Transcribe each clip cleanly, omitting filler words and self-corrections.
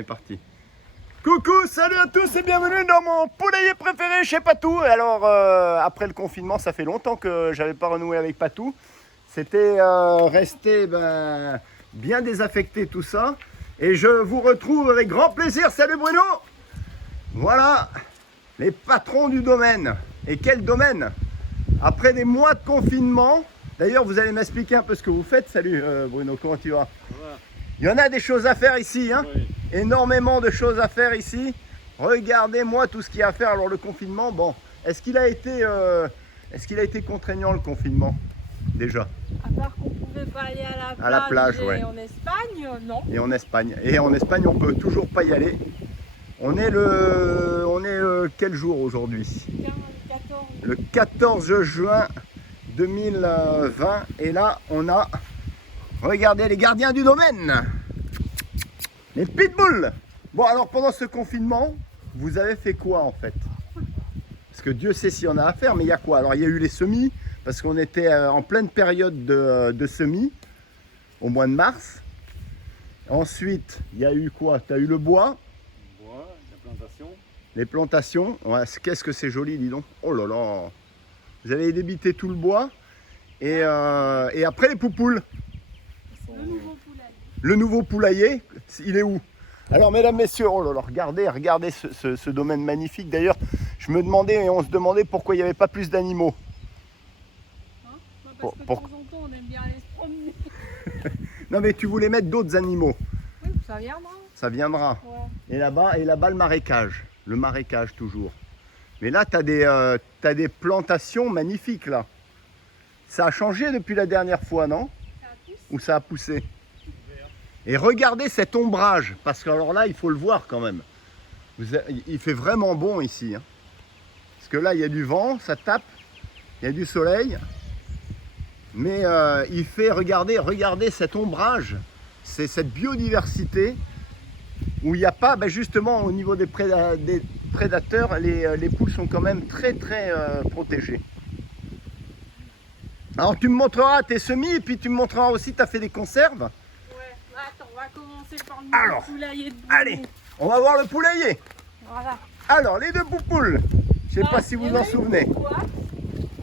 c'est parti. Coucou, salut à tous et bienvenue dans mon poulailler préféré chez Patou. Alors, après le confinement, ça fait longtemps que j'avais pas renoué avec Patou. C'était resté bien désaffecté tout ça. Et je vous retrouve avec grand plaisir. Salut Bruno. Voilà, les patrons du domaine. Et quel domaine? Après des mois de confinement. D'ailleurs, vous allez m'expliquer un peu ce que vous faites. Salut Bruno, comment tu vas? Il y en a des choses à faire ici, hein. Oui. Énormément de choses à faire ici. Regardez-moi tout ce qu'il y a à faire. Alors le confinement, bon, est-ce qu'il a été contraignant le confinement déjà? À part qu'on pouvait pas aller à la plage, et ouais. En Espagne, non. Et en Espagne, on peut toujours pas y aller. On est quel jour aujourd'hui? Le 14 juin 2020. Et là, on a, regardez les gardiens du domaine. Les pitbulls. Bon, alors pendant ce confinement, vous avez fait quoi en fait? Parce que Dieu sait s'il y en a à faire, mais il y a quoi? Alors il y a eu les semis, parce qu'on était en pleine période de semis, au mois de mars. Ensuite, il y a eu quoi? Tu as eu le bois. Le bois, la plantation. Les plantations. Ouais, qu'est-ce que c'est joli, dis donc. Oh là là. Vous avez débité tout le bois. Et après les poupoules. Le nouveau poulailler, il est où? Alors mesdames, messieurs, oh là là, regardez ce domaine magnifique. D'ailleurs, je me demandais et on se demandait pourquoi il n'y avait pas plus d'animaux. Hein? Parce que de temps en temps, on aime bien aller se promener. Non mais tu voulais mettre d'autres animaux. Oui, ça viendra. Ça viendra. Ouais. Et là-bas, le marécage. Le marécage toujours. Mais là, tu as des plantations magnifiques là. Ça a changé depuis la dernière fois, non? Ou ça a poussé? Et regardez cet ombrage, parce que alors là, il faut le voir quand même. Il fait vraiment bon ici. Hein. Parce que là, il y a du vent, ça tape, il y a du soleil. Mais il fait, regardez cet ombrage, c'est cette biodiversité où il n'y a pas, justement au niveau des prédateurs, les poules sont quand même très protégées. Alors tu me montreras tes semis et puis tu me montreras aussi, tu as fait des conserves. Attends, on va commencer par le poulailler de Bruno. Allez, on va voir le poulailler. Voilà. Alors, les deux poupoules, je ne sais pas si vous vous en souvenez.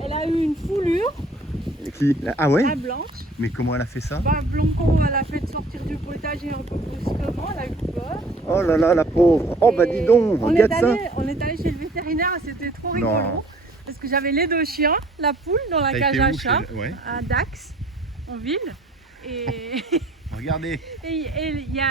Elle a eu une foulure. Qui? Ah ouais? La blanche. Mais comment elle a fait ça? Blanco, elle a fait de sortir du potager un peu brusquement, elle a eu peur. Oh là là, la pauvre. Oh dis donc, regarde ça. On est allé chez le vétérinaire, c'était trop rigolo. Non. Parce que j'avais les deux chiens, la poule dans la cage à chat, à Dax, en ville. Et... Regardez. Et il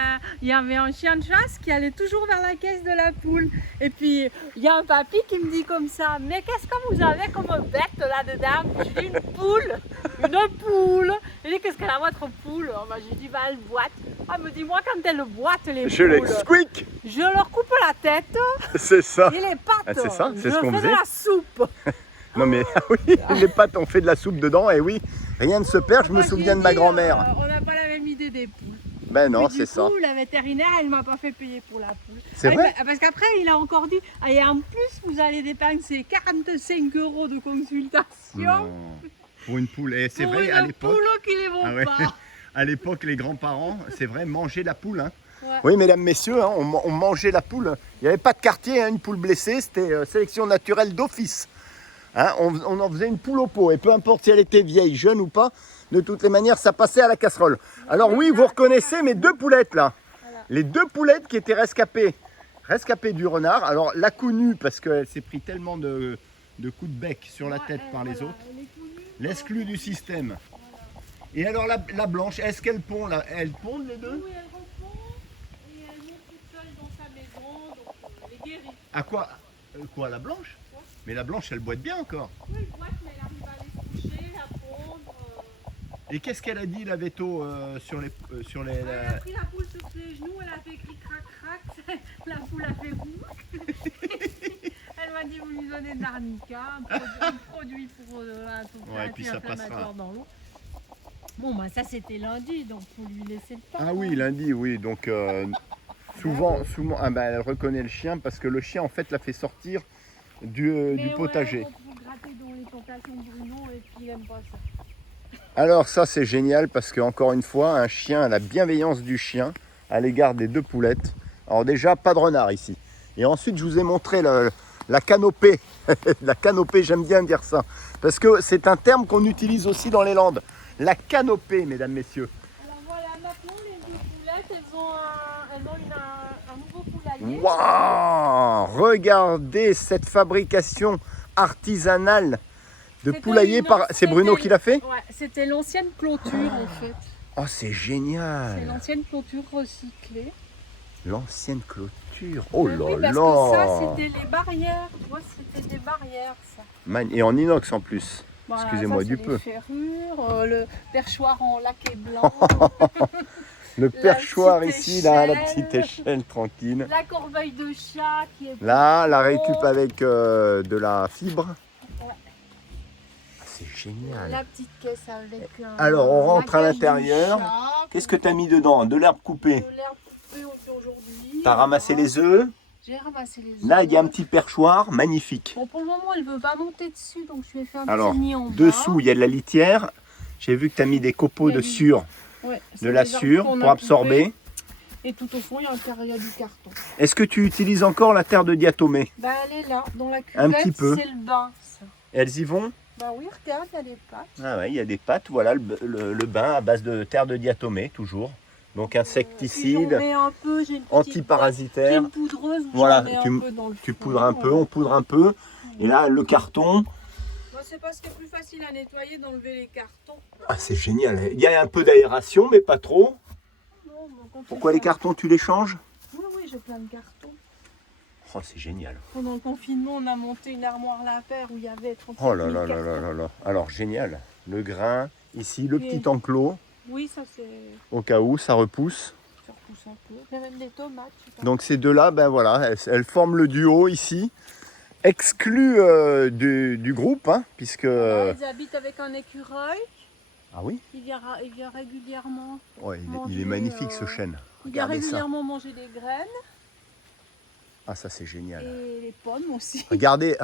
y avait un chien de chasse qui allait toujours vers la caisse de la poule. Et puis il y a un papy qui me dit comme ça: mais qu'est-ce que vous avez comme bête là-dedans? Je dis: une poule. Une poule. Je dis: qu'est-ce qu'elle a votre poule? Je dis: elle boite. Elle me dit: moi quand elle boite les je poules, les squeak. Je leur coupe la tête. C'est ça. Et les pattes. Ah, c'est ça, c'est ce qu'on faisait. Je fais de la soupe. Non mais oui, les pattes, on fait de la soupe dedans et oui, rien ne se perd, je me souviens de ma grand-mère. On n'a pas la même idée des poules. Ben non, c'est ça. La vétérinaire, elle ne m'a pas fait payer pour la poule. C'est vrai? Parce qu'après, il a encore dit: et en plus, vous allez dépenser 45 € de consultation. Non, pour une poule. Et c'est vrai, à l'époque. Poule qui les vont pas. À l'époque, les grands-parents, c'est vrai, mangeaient la poule. Hein. Ouais. Oui, mesdames, messieurs, hein, on mangeait la poule. Il n'y avait pas de quartier, hein, une poule blessée, c'était sélection naturelle d'office. Hein, on en faisait une poule au pot, et peu importe si elle était vieille, jeune ou pas, de toutes les manières, ça passait à la casserole. Alors oui, vous reconnaissez mes deux poulettes là. Voilà. Les deux poulettes qui étaient rescapées du renard. Alors la connue, parce qu'elle s'est pris tellement de coups de bec sur la tête par les autres. L'exclue du système. Voilà. Et alors la blanche, est-ce qu'elle pond là? Elle pondent les deux? Oui, elle repond, et elle monte toute seule dans sa maison, donc elle est guérie. À quoi? Quoi, la blanche? Ouais. Mais la blanche, elle boite bien encore. Oui, elle boite, mais elle arrive à aller se coucher, à pondre. Et qu'est-ce qu'elle a dit, la Veto, sur les... Elle a pris la poule sur ses genoux, elle a fait cric crac crac, la poule a fait roux. Elle m'a dit: vous lui donnez de l'arnica, un produit pour anti-inflammatoire dans l'eau. Bon, ça c'était lundi, donc il faut lui laisser le temps. Ah oui, lundi, oui, donc souvent elle reconnaît le chien parce que le chien en fait l'a fait sortir du potager. Ouais, on peut gratter dans les plantations de Bruno et puis il n'aime pas ça. Alors ça c'est génial parce que encore une fois un chien a la bienveillance du chien à l'égard des deux poulettes Alors déjà, pas de renard ici. Et ensuite, je vous ai montré la canopée. La canopée, j'aime bien dire ça. Parce que c'est un terme qu'on utilise aussi dans les Landes. La canopée, mesdames, messieurs. Alors voilà, maintenant les deux poulettes, elles ont un nouveau poulailler. Waouh! Regardez cette fabrication artisanale de C'était poulailler. C'est Bruno qui l'a fait? Ouais, c'était l'ancienne clôture en fait. Oh, c'est C'est génial! l'ancienne clôture recyclée. L'ancienne clôture. Oh Oui, là parce que ça, là! c'était les barrières. Tu vois, c'était des barrières, ça. Et en inox en plus. Voilà, Excusez-moi ça, du c'est peu. les ferrures, le perchoir en laqué blanc, Le perchoir petite ici, là, la échelle. petite échelle tranquille. la corbeille de chat qui est Là, la plus récup haute, avec de la fibre. Ouais. Ah, c'est génial. la petite caisse avec Alors, on rentre à la cage du l'intérieur. chat, Qu'est-ce que tu as mis dedans? De l'herbe coupée. de l'herbe coupée aujourd'hui. Tu as ramassé les œufs. J'ai ramassé les œufs. Là, il y a un petit perchoir magnifique. Bon, pour le moment, elle ne veut pas monter dessus, donc je lui ai fait un Alors, petit nid en bas. dessous, il y a de la litière. J'ai vu que tu as mis des copeaux Il y a de du- sûre, Ouais, de c'est la des arbres sûre qu'on a pour absorber. coupés. Et tout au fond, il y a du carton. Est-ce que tu utilises encore la terre de diatomée? Bah, elle est là, dans la cuvette, Un petit peu. c'est le bain, ça. Elles y vont? Bah oui, regarde, il y a des pattes. Ah ouais, il y a des pâtes, voilà, le bain à base de terre de diatomée, toujours. Donc Puis insecticide, j'en mets un peu, j'ai une petite boîte, j'ai antiparasitaire. une poudreuse où Voilà, j'en mets un peu dans le Tu fond, poudres un peu, voilà. on poudre un peu. Et là, le carton, Moi, c'est parce que c'est plus facile à nettoyer d'enlever les cartons. ah, c'est génial. Il y a un peu d'aération, mais pas trop. Non, donc on fait Pourquoi les ça. cartons, tu les changes? Oui, oui, j'ai plein de cartons. Oh, c'est génial. Pendant le confinement, on a monté une armoire Lapère où il y avait 35 Oh là 000 là là cartons. là là là. Alors, génial. Le grain, ici, le Et- petit enclos, Oui, ça c'est... au cas où ça repousse. Ça repousse un peu. Il y a même des tomates. je sais pas. Donc ces deux-là, ben voilà, elles forment le duo ici, exclus du groupe, hein, puisque... Voilà, ils habitent avec un écureuil. Ah oui? Il vient régulièrement. Oh, il est Manger, magnifique ce chêne. Il vient Regardez ça. régulièrement manger des graines Ah, ça c'est génial. et les pommes aussi. Regardez,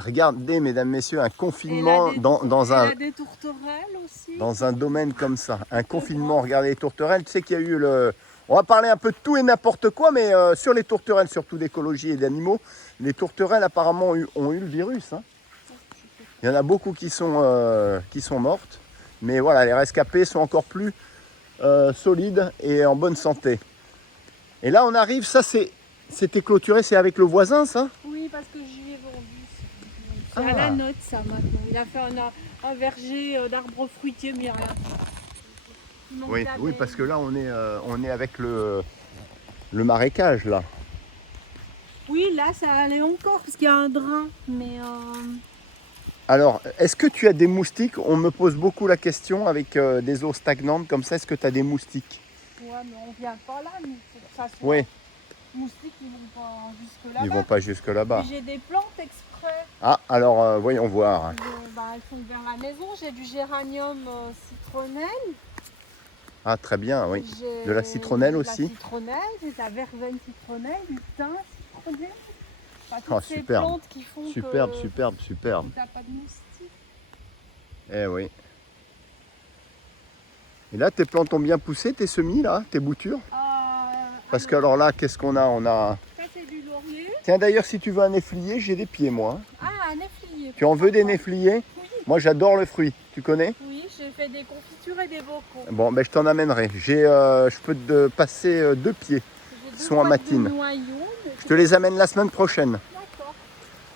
mesdames, messieurs, un confinement Elle a des dans Elle a des tourterelles aussi. un domaine comme ça. Un confinement, regardez les tourterelles. Tu sais qu'il y a eu le... On va parler un peu de tout et n'importe quoi, mais sur les tourterelles, surtout d'écologie et d'animaux, les tourterelles apparemment ont eu le virus, hein. Il y en a beaucoup qui sont mortes. Mais voilà, les rescapés sont encore plus solides et en bonne santé. Et là, on arrive, ça c'était clôturé, c'est avec le voisin, ça? Oui, parce que j'y ai vendu. C'est Ah. à la note ça maintenant. Il a fait un verger d'arbres fruitiers, mais il n'y a rien. Il manque Oui, d'abeilles. oui, parce que là, on est avec le marécage, là. Oui, là ça allait encore parce qu'il y a un drain. Mais Alors, est-ce que tu as des moustiques? On me pose beaucoup la question avec des eaux stagnantes comme ça. Est-ce que tu as des moustiques? ouais, mais on vient pas là. Mais de toute façon, Oui, les moustiques ils vont pas jusque là. ils vont pas jusque là-bas. J'ai des plantes exprès. Ah, alors voyons voir. Elles sont vers la maison. J'ai du géranium citronnelle. Ah, très bien, oui. J'ai De la citronnelle de aussi. La citronnelle, j'ai de la verveine citronnelle, du thym citronnelle. Enfin, toutes Oh, ces superbe. plantes qui font Superbe, que superbe, superbe. t'as pas de moustiques. Eh oui. Et là, tes plantes ont bien poussé, tes semis, là, tes boutures? Parce que alors là, qu'est-ce qu'on a? On a... Ça c'est du laurier. Tiens, d'ailleurs, si tu veux un néflier, j'ai des pieds, moi. Ah, un néflier. Tu en veux des pourquoi néfliers? Oui, Moi, j'adore le fruit. Tu connais? oui, j'ai fait des confitures et des bocaux. Bon, ben, je t'en amènerai. Je peux te passer 2 pieds. J'ai Sont en boîtes matine. de noyaux, mais Je te les amène la semaine prochaine. D'accord.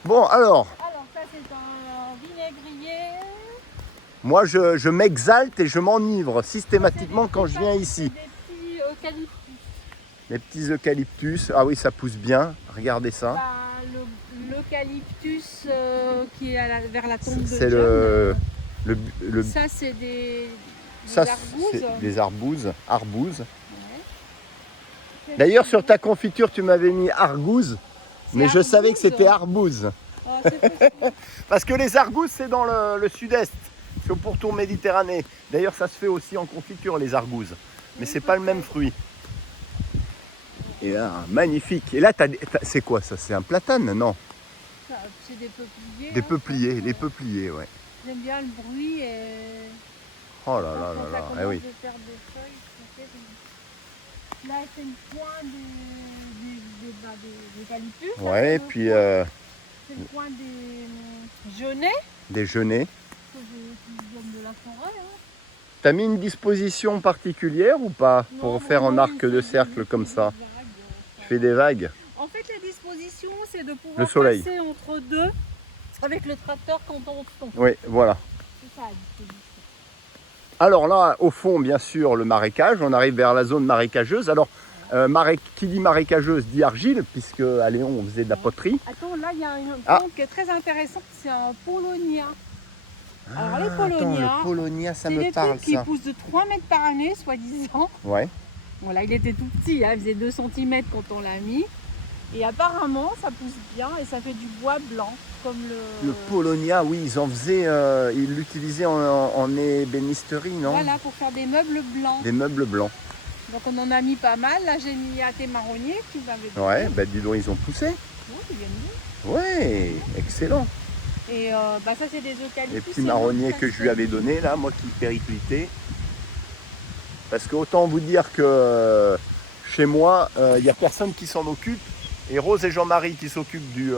Bon, alors, Alors ça c'est un vinaigrier. moi, je m'exalte et je m'enivre systématiquement quand je viens ici. C'est des petits eucalyptus. Les petits eucalyptus. Ah oui, ça pousse bien. Regardez ça. Bah, l'eucalyptus qui est vers la tombe de C'est John, le ça c'est des ça, arbouses. c'est des arbouses. Arbouses. Ouais. D'ailleurs, sur ta confiture, tu m'avais mis argouze. C'est Mais je savais que arbouze. c'était arbouze. Oh, c'est possible. Parce que les argousses, c'est dans le sud-est. C'est au pourtour Méditerranée. D'ailleurs, ça se fait aussi en confiture, les argouzes. Mais Oui, c'est pas le même fruit. Et là, magnifique. Et là, c'est quoi ça? C'est un platane? Non. Ça, c'est des peupliers. Des hein, peupliers. ça. Les peupliers, ouais. J'aime bien le bruit et Oh là là quand là ça là. commence Eh oui. de faire des feuilles, c'est terrible. Là, c'est le point des des eucalyptus. Ouais, et là, puis c'est le coin des genêts des genêts. qui viennent de la forêt. Hein. T'as mis une disposition particulière ou pas pour Non, faire non, en non, arc de cercle comme ça? Tu fais des vagues? En fait, la disposition, c'est de pouvoir Le soleil. passer entre deux avec le tracteur quand on tombe. Oui, voilà. C'est ça la disposition. Alors là, au fond, bien sûr, le marécage. On arrive vers la zone marécageuse. Alors, qui dit marécageuse dit argile, puisque à Léon, on faisait de la poterie. Attends, là, il y a une Ah. plante qui est très intéressante, c'est un polonia. Alors, les Attends, polonias, le polonia, ça c'est me des parle, trucs qui ça. poussent de 3 mètres par année, soi-disant. Ouais. Voilà, il était tout petit, hein, il faisait 2 cm quand on l'a mis. Et apparemment, ça pousse bien et ça fait du bois blanc, comme Le polonia, oui, ils en faisaient, ils l'utilisaient en ébénisterie, non? Voilà, pour faire des meubles blancs. Des meubles blancs. Donc on en a mis pas mal. Là, j'ai mis à tes marronniers qui m'avaient donné. Ouais, bah dis donc, ils ont poussé. Ouais, ils viennent bien. Ouais, excellent. Et bah, ça, c'est des eucalyptus. Les petits c'est marronniers bon, que ça, je lui avais donnés, là, moi qui périclitais. Parce que autant vous dire que chez moi, il n'y a personne qui s'en occupe. Et Rose et Jean-Marie qui s'occupent du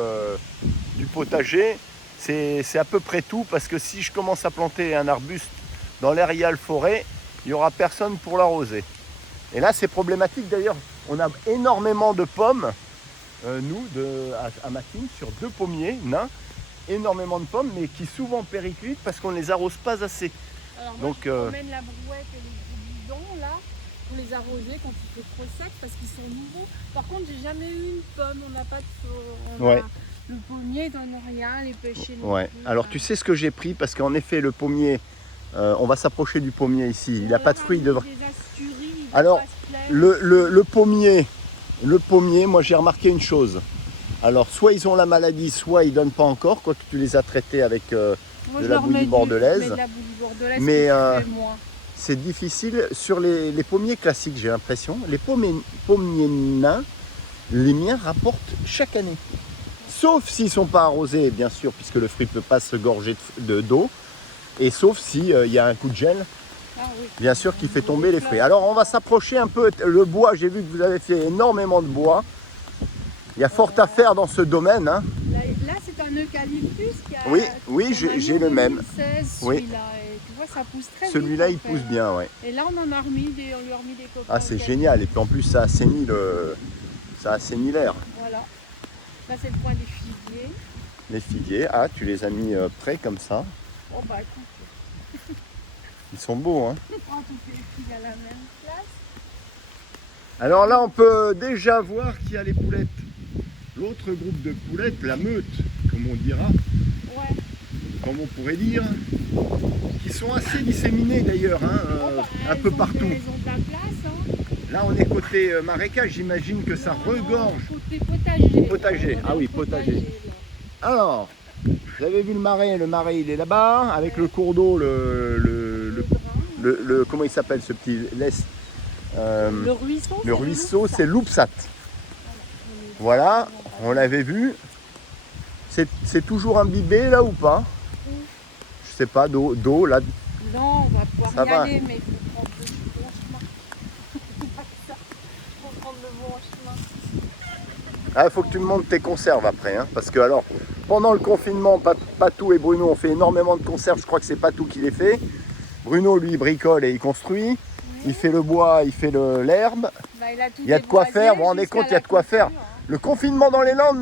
potager, c'est à peu près tout. Parce que si je commence à planter un arbuste dans l'aérial forêt, il n'y aura personne pour l'arroser. Et là, c'est problématique. D'ailleurs, on a énormément de pommes, nous, à Matine, sur 2 pommiers nains. Énormément de pommes, mais qui souvent périclitent parce qu'on ne les arrose pas assez. Alors moi, Donc, je promène la brouette et les gros bidons là pour les arroser quand il fait trop sec parce qu'ils sont nouveaux. Par contre, j'ai jamais eu une pomme, on n'a pas de Ouais. le pommier il donne rien, les pêchers non Ouais. plus, Alors tu sais ce que j'ai pris parce qu'en effet le pommier, on va s'approcher du pommier ici. Il n'a pas de fruits. Des asturies, Alors, le pommier, moi j'ai remarqué une chose. Alors soit ils ont la maladie, soit ils donnent pas encore, quoique tu les as traités avec moi, de je la leur mets bouillie bordelaise. je mets de la bouillie bordelaise Mais, que je fais moins. c'est difficile sur les pommiers classiques, j'ai l'impression. Les pommiers nains, les miens rapportent chaque année. Sauf s'ils ne sont pas arrosés, bien sûr, puisque le fruit ne peut pas se gorger d'eau. Et sauf s'il y a un coup de gel, Ah, oui. bien sûr, qui fait tomber les fruits. Alors on va s'approcher un peu. Le bois, j'ai vu que vous avez fait énormément de bois. Il y a fort à faire dans ce domaine. Hein. Là, c'est un eucalyptus qui a. Oui, qu'on a j'ai mis en le même. 2016, Oui. celui-là. Et tu vois, ça pousse très vite. Celui-là, en il fait. pousse bien, ouais. Et là, on en a remis on lui a remis des copains. Ah, c'est eucalyptus. génial. Et puis en plus, ça assainit l'air. Voilà. Là, c'est le coin des figuiers. Les figuiers, ah, tu les as mis près comme ça. Bon, bah écoute, Ils sont beaux, hein. on prend toutes les figues à la même place. Alors là, on peut déjà voir qu'il y a les poulettes. L'autre groupe de poulettes, la meute, comme on dira, Ouais. comme on pourrait dire, qui sont assez disséminées d'ailleurs, hein, Bon, bah, un peu partout. Elles ont de la place. Hein. Là, on est côté marécage, j'imagine que ça Non, regorge. Côté potager. Potager, On est ah oui, au potager. là. Alors, vous avez vu le marais il est là-bas, avec le cours d'eau, comment il s'appelle ce petit laisse Le ruisseau. Le ruisseau, c'est l'Oupsat. Voilà, on l'avait vu. C'est toujours imbibé là ou pas? Je sais pas, d'eau là. Non, on va pouvoir Ça y va. aller, mais il faut prendre le bon chemin. Il faut prendre le bon chemin. Ah, il faut que tu me montres tes conserves après, hein, parce que alors, pendant le confinement, Patou et Bruno ont fait énormément de conserves. Je crois que c'est Patou qui les fait. Bruno, lui, il bricole et il construit. Il fait le bois, il fait l'herbe. Bah, Il y a de quoi faire, vous vous rendez compte, il y a de quoi faire. Le confinement dans les Landes,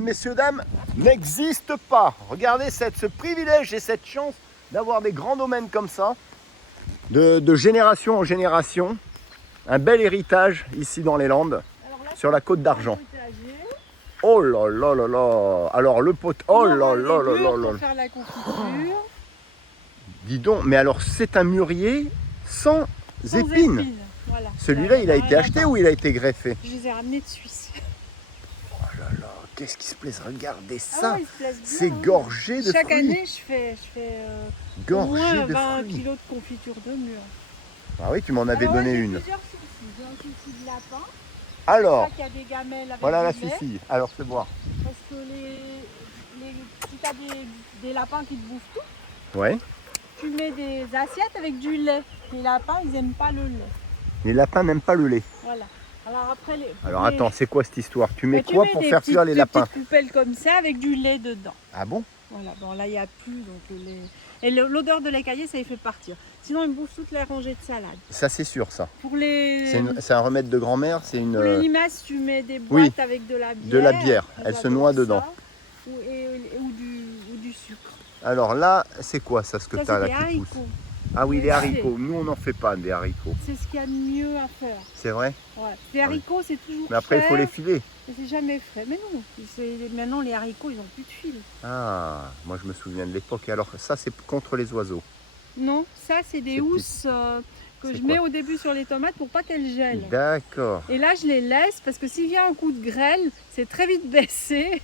messieurs, dames, n'existe pas. Regardez ce privilège et cette chance d'avoir des grands domaines comme ça, de génération en génération. Un bel héritage ici dans les Landes, sur la Côte d'Argent. Oh là là là là. Alors le pot. Oh là là là là là. Pour faire la confiture. Dis donc, mais alors c'est un mûrier sans épines. Voilà. Celui-là, il a été acheté Attends, ou il a été greffé? je les ai ramenés de Suisse. Oh là là, qu'est-ce qui se plaise? Regardez Ah ça. ouais, ils se placent bien, C'est hein. gorgé de Chaque fruits. année, je fais au Gorgé moins de 20 fruits. kilos de confiture de mûre. Ah oui, tu m'en avais Alors, ouais, donné j'ai une. plusieurs soucis. J'ai un souci de lapin. Alors, Là, qu'il y a des gamelles avec voilà la du lait. fifille. Alors, fais voir. Parce que si tu as des lapins qui te bouffent tout, Ouais. tu mets des assiettes avec du lait. Les lapins, ils n'aiment pas le lait. Les lapins n'aiment pas le lait. Voilà. Alors après les. Alors attends, c'est quoi cette histoire? Tu mets Tu quoi mets pour des faire cuire les des lapins? petites coupelles comme ça avec du lait dedans. Ah bon? Voilà, bon là il n'y a plus donc le lait. Et l'odeur de lait caillé ça les fait partir. Sinon ils bouffent toutes les rangées de salade. Ça c'est sûr ça. Pour les, C'est un remède de grand-mère, c'est une... pour les limaces tu mets des oui, boîtes avec de la bière. de la bière, elle se adorent noie ça, dedans. ou du sucre. Alors là, c'est quoi ça, ce que Ça tu as c'est là des qui pousse? haricots. Ah oui, les C'est- haricots. Nous, on n'en fait pas des haricots. C'est ce qu'il y a de mieux à faire. C'est vrai? Ouais. Les haricots c'est toujours Mais après, il faut les cher, filer. et c'est jamais frais. Mais non, maintenant les haricots ils n'ont plus de fil. Ah, moi je me souviens de l'époque. Et alors, ça, c'est contre les oiseaux. Non, ça c'est des C'est housses que c'est je quoi? mets au début sur les tomates pour pas qu'elles gèlent. D'accord. Et là je les laisse parce que s'il vient un coup de grêle, c'est très vite baissé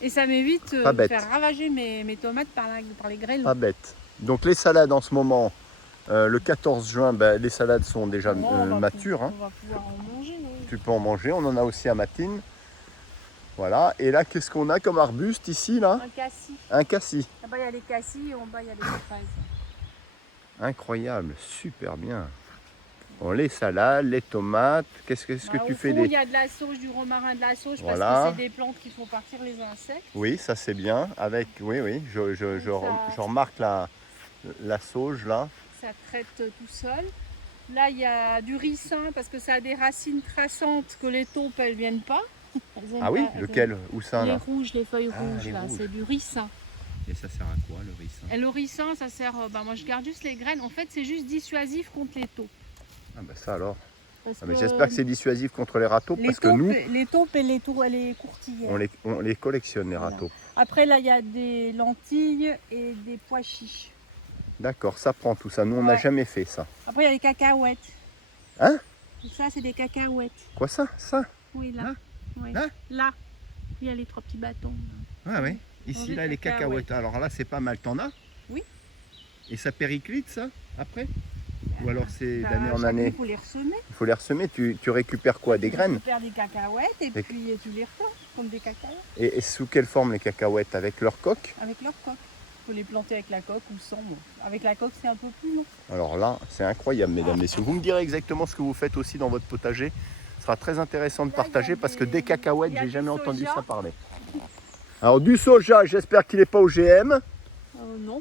et ça m'évite Pas de bête. faire ravager mes tomates par les grêlons. Pas bête. Donc, les salades en ce moment, le 14 juin, ben, les salades sont déjà Bon, on va matures. Hein. On va pouvoir en manger. Oui. Tu peux en manger. On en a aussi à Matine. Voilà. Et là, qu'est-ce qu'on a comme arbuste ici, là? Un cassis. Un cassis. Là-bas il y a les cassis et en bas il y a les fraises. Incroyable. Super bien. Bon, les salades, les tomates. Qu'est-ce que Bah, tu au fais fond, des... il y a de la sauge, du romarin, de la sauge Voilà. parce que c'est des plantes qui font partir les insectes. Oui, ça c'est bien. Avec, oui, je remarque la sauge là. Ça traite tout seul. Là, il y a du ricin parce que ça a des racines traçantes que les taupes, elles viennent pas. Elles aiment Ah oui, pas, elles lequel? Où ça aiment- Les là? rouges, les feuilles Ah, rouges, les là, rouges. c'est du ricin. Et ça sert à quoi le ricin? Et le ricin, ça sert, moi je garde juste les graines. En fait, c'est juste dissuasif contre les taupes. Ah bah ça alors. Parce Ah, mais j'espère que c'est dissuasif contre les râteaux les parce que taupes, nous, les taupes et les courtillères. on les collectionne les Voilà. râteaux. Après, là, il y a des lentilles et des pois chiches. D'accord, ça prend tout ça. Nous on n'a Ouais. jamais fait ça. Après, il y a les cacahuètes. Hein? Ça, c'est des cacahuètes. Quoi ça? Ça? Oui, là. Là Oui. Là Là. Il y a les 3 petits bâtons. Ah oui. Ici Manger là les cacahuètes. cacahuètes. Alors là c'est pas mal. T'en as? Oui. Et ça périclite ça après? Ou alors c'est Bah, d'année en chaque année? année, il faut les ressemer. Il faut les ressemer. Tu récupères quoi? Des graines? Tu perds des cacahuètes et Des- puis tu les replantes comme des cacahuètes Et sous quelle forme les cacahuètes? Avec leur coque? avec leur coque. Il faut les planter avec la coque ou sans. Bon. Avec la coque, c'est un peu plus long. Alors là, c'est incroyable, mesdames, messieurs. Vous me direz exactement ce que vous faites aussi dans votre potager. Ce sera très intéressant de Là, il y a partager parce que des- des cacahuètes, il y a j'ai du jamais entendu soja. ça parler. Alors du soja, j'espère qu'il n'est pas OGM. Non.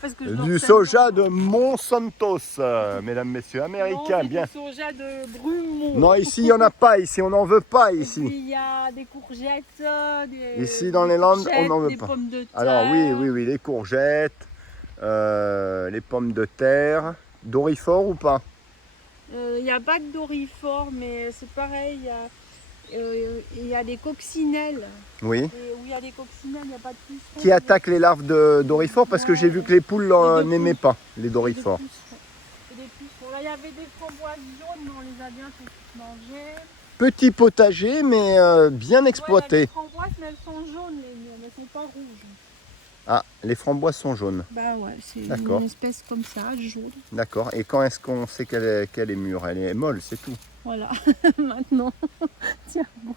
Parce que je Du leur soja sème de Monsantos, mesdames, messieurs, pas. américain, Non, c'est bien. du soja de Brumont. Non, ici, il n'y en a pas, ici, on n'en veut pas, Et ici. puis il y a des courgettes, Ici, dans les Landes, on n'en veut des pas. pommes de terre. Alors oui, les courgettes, les pommes de terre, dorifort ou pas? Il n'y a pas de dorifort, mais c'est pareil. Il y a des coccinelles. Oui. Et où il y a des coccinelles, il n'y a pas de pucerons. Qui attaquent les larves de dorifort parce que j'ai vu que les poules de n'aimaient poules. pas les Et des dorifort. pucerons. Et des pucerons. Là, il y avait des framboises jaunes, mais on les a bien toutes mangées. Petit potager, mais bien Ouais, il y a exploité. des framboises, mais elles sont jaunes, les miennes, elles ne sont pas rouges. Ah, les framboises sont jaunes. Bah ouais, c'est D'accord. une espèce comme ça, jaune. D'accord. Et quand est-ce qu'on sait qu'elle est mûre? Elle est molle, c'est tout. Voilà, maintenant. Tiens, bon.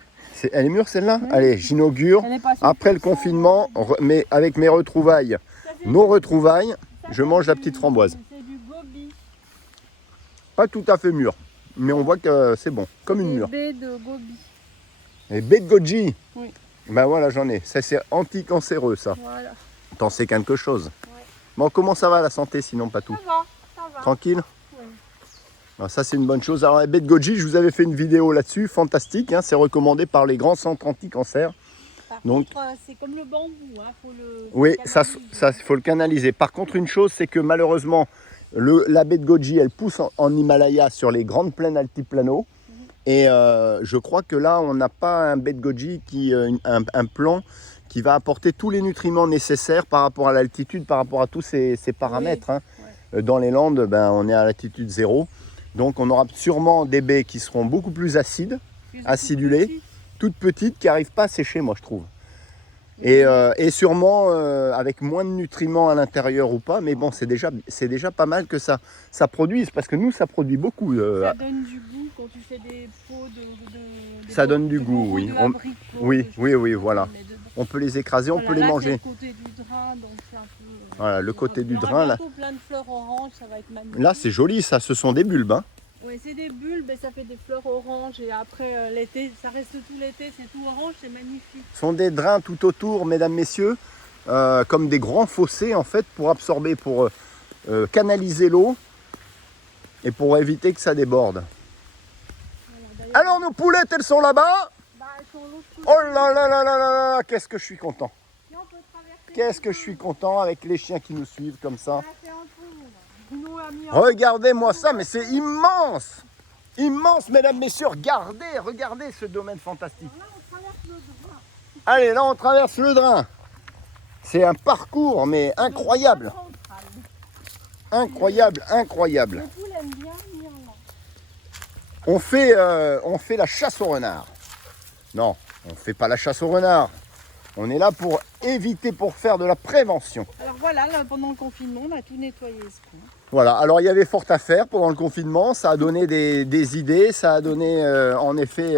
Elle est mûre celle-là? Oui. Allez, j'inaugure. Elle est pas Après le 100%, confinement, mais avec mes retrouvailles, Ça, c'est nos du- retrouvailles, ça, je c'est mange la du- petite framboise. C'est du gobi. Pas tout à fait mûre, mais on voit que c'est bon, comme une Des mûre. baies de gobi. Et baies de goji. Oui. Ben voilà, j'en ai. Ça, c'est anti-cancéreux, ça. Voilà. T'en sais quelque chose. Ouais. Bon, comment ça va la santé sinon, pas tout? Ça va. Tranquille? Ouais. Alors ça c'est une bonne chose. Alors la baie de goji, je vous avais fait une vidéo là-dessus, fantastique, hein, c'est recommandé par les grands centres anti-cancer. Par Donc- contre, c'est comme le bambou, hein, faut le. Oui, ça canaliser. faut le canaliser. Par contre, une chose, c'est que malheureusement, la baie de goji, elle pousse en Himalaya sur les grandes plaines altiplano. Et je crois que là, on n'a pas un baie de goji un plan qui va apporter tous les nutriments nécessaires par rapport à l'altitude, par rapport à tous ces paramètres. Hein. Dans les Landes, ben, on est à l'altitude 0. Donc on aura sûrement des baies qui seront beaucoup plus acides, Plus acidulées. petit. toutes petites, qui n'arrivent pas à sécher, moi je trouve. Et sûrement avec moins de nutriments à l'intérieur ou pas, mais bon, c'est déjà pas mal que ça produise, parce que nous, ça produit beaucoup. Ça donne du goût quand tu fais des pots des Ça pots- donne du des goût, pots oui. de On- abricot, oui, des choses oui, oui, comme ça, voilà. on met dedans. On peut les écraser, on Voilà, peut les là, manger. C'est le côté du drain, donc c'est un peu. Voilà, le côté du il y aura drain, là. bientôt plein de fleurs oranges, ça va être magnifique. Là, c'est joli, ça, ce sont des bulbes. Hein. Oui, mais c'est des bulbes et ça fait des fleurs oranges. Et après l'été, ça reste tout l'été, c'est tout orange, c'est magnifique. Ce sont des drains tout autour, mesdames, messieurs, comme des grands fossés en fait, pour absorber, pour canaliser l'eau et pour éviter que ça déborde. Alors nos poulettes, elles sont là-bas. Bah, elles sont l'autre côté. Oh là là là là là là, qu'est-ce que je suis content. Si on peut traverser Qu'est-ce que le je suis content avec les chiens qui nous suivent comme ça. Là, c'est un peu, là. Nous a mis en- Regardez-moi ça, mais c'est immense. Immense, mesdames, messieurs, regardez ce domaine fantastique. Là, on traverse le Drin. Allez, là on traverse le Drin. C'est un parcours, mais incroyable. Le Drin central. Incroyable, incroyable. Les poules aiment bien venir là. On fait la chasse au renard. Non, on ne fait pas la chasse au renard. On est là pour éviter, pour faire de la prévention. Alors voilà, là, pendant le confinement, on a tout nettoyé ce coin. Voilà, alors il y avait fort à faire pendant le confinement. Ça a donné des idées, ça a donné en effet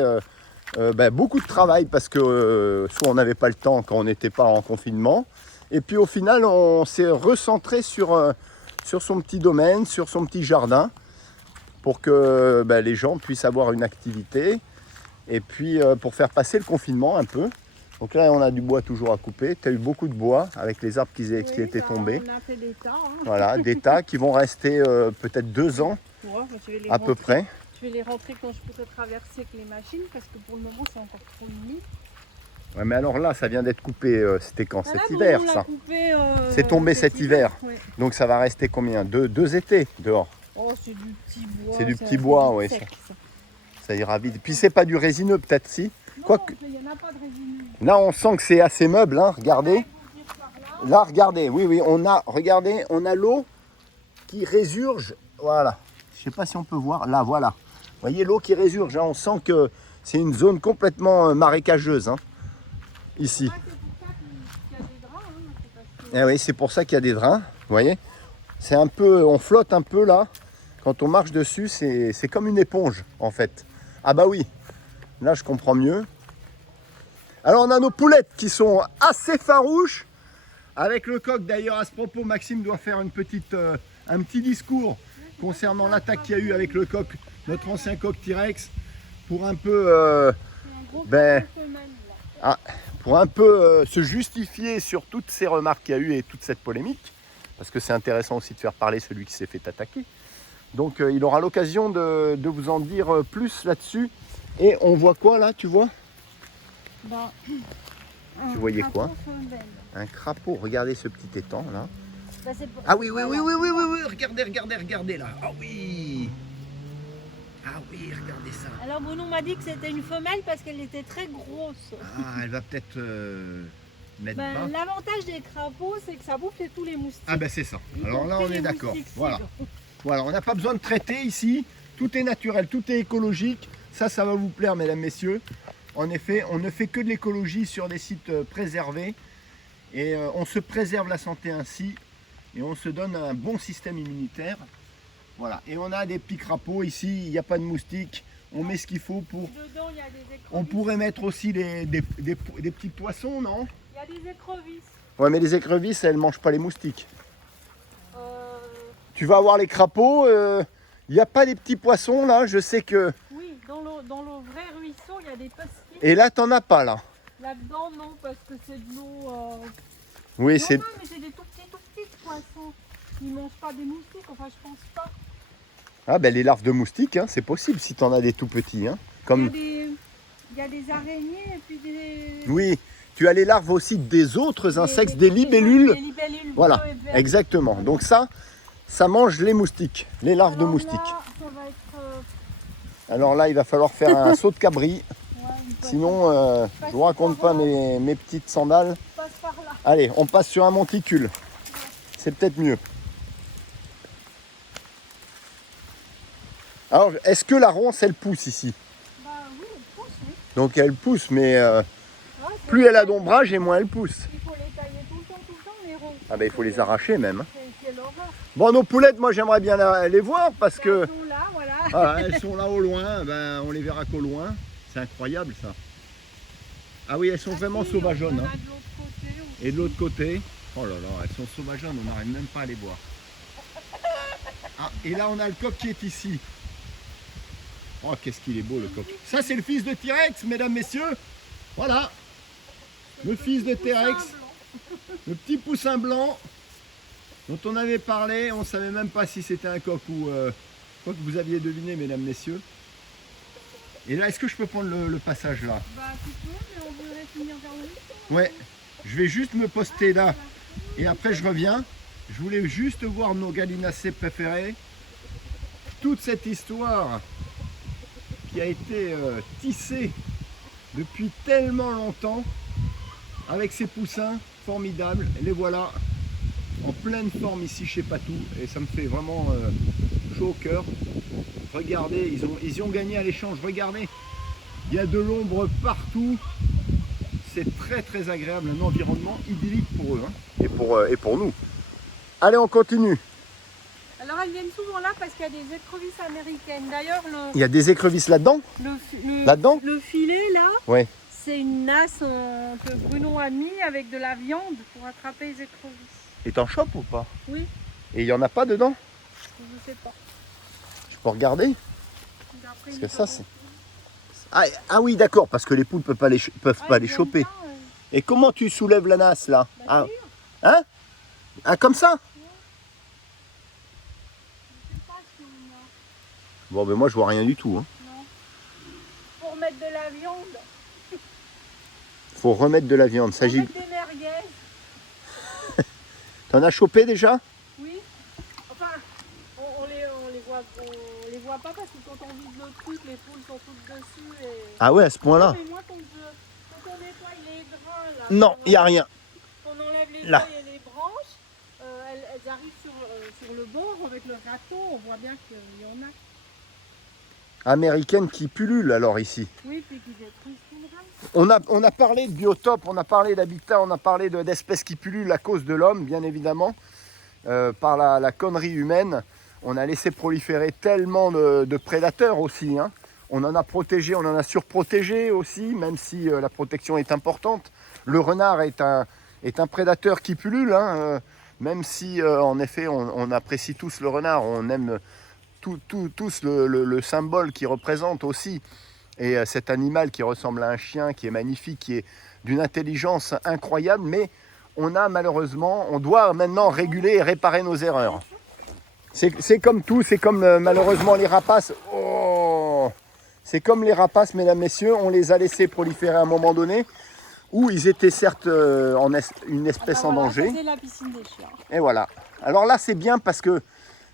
beaucoup de travail parce que soit on n'avait pas le temps quand on n'était pas en confinement. Et puis au final, on s'est recentré sur son petit domaine, sur son petit jardin, pour que les gens puissent avoir une activité et puis pour faire passer le confinement un peu. Donc là, on a du bois toujours à couper. Tu as eu beaucoup de bois avec les arbres qui étaient tombés. On a fait des tas. Hein. Voilà, des tas qui vont rester peut-être 2 ans Ouais, bah, je vais les à peu rentrer. près. Je vais les rentrer quand je pourrai traverser avec les machines parce que pour le moment, c'est encore trop humide. Ouais, mais alors là, ça vient d'être coupé. C'était quand? Voilà, Cet nous, hiver, on l'a ça. coupé, C'est tombé cet hiver. Ouais. Donc ça va rester combien? Deux étés dehors. Oh, c'est du petit bois. C'est du ça, petit bois, ouais, sec, ça. Ça ira vite. Puis c'est pas du résineux, peut-être si. Non, Quoique- il n'y en a pas de résineux. Là, on sent que c'est assez meuble, hein. Regardez. Ouais, vous dire par là. Là, regardez. Oui, regardez, on a l'eau qui résurge. Voilà. Je sais pas si on peut voir. Là, voilà. Vous voyez l'eau qui résurge, hein. On sent que c'est une zone complètement marécageuse, hein, ici. Ah, c'est pour ça qu'il y a des draps. Hein, c'est parce que- Eh oui, c'est pour ça qu'il y a des drains. Vous voyez, c'est un peu, on flotte un peu là. Quand on marche dessus, c'est comme une éponge en fait. Ah bah oui, là je comprends mieux. Alors on a nos poulettes qui sont assez farouches. Avec le coq d'ailleurs, à ce propos, Maxime doit faire un petit discours concernant l'attaque qu'il y a eu avec le coq, notre ancien coq T-Rex, pour un peu, C'est un gros Ben, phénomène, là. se justifier sur toutes ces remarques qu'il y a eu et toute cette polémique, parce que c'est intéressant aussi de faire parler celui qui s'est fait attaquer. Donc il aura l'occasion de vous en dire plus là-dessus. Et on voit quoi là, tu vois? Ben, Tu voyais un quoi? crapaud femelle. Un crapaud, regardez ce petit étang là. Ben, c'est pour- Ah oui, oui, oui, voilà. oui, oui, oui, oui, regardez là. Ah oui. Ah oui, regardez ça. Alors Bruno m'a dit que c'était une femelle parce qu'elle était très grosse. Ah, elle va peut-être mettre Ben, bas. L'avantage des crapauds, c'est que ça bouffe tous les moustiques. Ah ben c'est ça. y Alors là, compris on est les d'accord. moustiques Voilà. cidres. Voilà, on n'a pas besoin de traiter ici. Tout est naturel, tout est écologique. Ça va vous plaire, mesdames, messieurs. En effet, on ne fait que de l'écologie sur des sites préservés. Et on se préserve la santé ainsi. Et on se donne un bon système immunitaire. Voilà. Et on a des petits crapauds ici. Il n'y a pas de moustiques. On met ce qu'il faut pour... Dedans, il y a des écrevisses. On pourrait mettre aussi des petits poissons, non? Il y a des écrevisses. Ouais, mais les écrevisses, elles ne mangent pas les moustiques. Euh, Tu vas voir les crapauds. Il n'y a pas des petits poissons là. Je sais que... oui, dans le vrai ruisseau, il y a des pesquiers. Et là, t'en as pas là. Là-dedans, non, parce que c'est de l'eau. Oui, Non, c'est... non, mais c'est des tout petits poissons. Ils mangent pas des moustiques, enfin, je pense pas. Ah ben les larves de moustiques, hein, c'est possible si t'en as des tout petits. Hein. Comme... Il y a des araignées et puis des. Oui, tu as les larves aussi des autres insectes, des libellules. Des libellules Voilà, bleues et vertes. exactement. Donc ça mange les moustiques, les larves de Alors moustiques. Là, ça va être. Alors là, il va falloir faire un saut de cabri. Une Sinon, je vous raconte pas mes petites sandales. passe par là. Allez, on passe sur un monticule. C'est peut-être mieux. Alors, est-ce que la ronce, elle pousse ici? Bah oui, elle pousse, oui. Donc elle pousse, mais Ouais, c'est- plus elle a d'ombrage et moins elle pousse. Il faut les tailler tout le temps, les roses. Ah ben il faut les arracher même. hein. C'est l'horreur. Bon, nos poulettes, moi j'aimerais bien les voir parce que Elles sont là, voilà. ah, elles sont là au loin, ben, on les verra qu'au loin. C'est incroyable ça. Ah oui, elles sont vraiment Si, sauvageonnes. on en hein. a de l'autre côté aussi. Et de l'autre côté, oh là là, elles sont sauvageonnes, on n'arrive même pas à les voir. Ah, et là on a le coq qui est ici. Oh, qu'est-ce qu'il est beau le coq. Ça, c'est le fils de T-Rex, mesdames, messieurs. Voilà. Le fils de T-Rex. Le petit poussin blanc dont on avait parlé. On ne savait même pas si c'était un coq ou quoi que vous aviez deviné, mesdames, messieurs. Et là, est-ce que je peux prendre le passage là? Bah, tu peux, mais on voudrait finir vers le Ouais. Je vais juste me poster là. Et après, je reviens. Je voulais juste voir nos gallinacés préférés. Toute cette histoire qui a été tissée depuis tellement longtemps avec ces poussins formidables. Les voilà en pleine forme ici chez Patou et ça me fait vraiment chaud au cœur. Regardez, ils y ont gagné à l'échange. Regardez, il y a de l'ombre partout. C'est très très agréable, un environnement idyllique pour eux hein, et pour nous. Allez, on continue. Alors elles viennent souvent là parce qu'il y a des écrevisses américaines. D'ailleurs, Il y a des écrevisses là-dedans? Là-dedans? Le filet là, Ouais. c'est une nasse que Bruno a mis avec de la viande pour attraper les écrevisses. Et t'en chopes ou pas? Oui, Et il n'y en a pas dedans? je sais pas. Je peux regarder? Après, Parce que ça c'est... Ah oui d'accord, parce que les poules peuvent pas les choper. Et comment tu soulèves la nasse là? Bah, Hein? Ah comme ça? Bon ben moi je vois rien du tout. Hein. Non. Pour mettre de la viande. Faut remettre de la viande. Pour mettre des merguez. T'en as chopé déjà? Oui. Enfin, on les voit pas parce que quand on vide le truc, les poules sont toutes dessus. Et... Ah ouais, à ce point-là? Mais moi, quand on nettoie les grains, là, Non, il n'y a rien. On enlève les Là. feuilles et les branches, elles arrivent sur le bord avec le râteau, on voit bien qu'il y en a. Américaine qui pullule alors ici. Oui, puis qui détruisent tout le reste. On a parlé de biotope, on a parlé d'habitat, on a parlé d'espèces qui pullulent à cause de l'homme, bien évidemment, par la connerie humaine. On a laissé proliférer tellement de prédateurs aussi. Hein. On en a protégé, on en a surprotégé aussi, même si la protection est importante. Le renard est un prédateur qui pullule, hein, même si en effet on apprécie tous le renard, on aime tous le symbole qu'il représente aussi. Et cet animal qui ressemble à un chien, qui est magnifique, qui est d'une intelligence incroyable, mais on doit maintenant réguler et réparer nos erreurs. C'est comme tout, c'est comme malheureusement les rapaces. Oh, c'est comme les rapaces, mesdames, messieurs, on les a laissés proliférer à un moment donné, où ils étaient certes une espèce en danger. C'est la piscine des chiens. Et voilà. Alors là, c'est bien parce que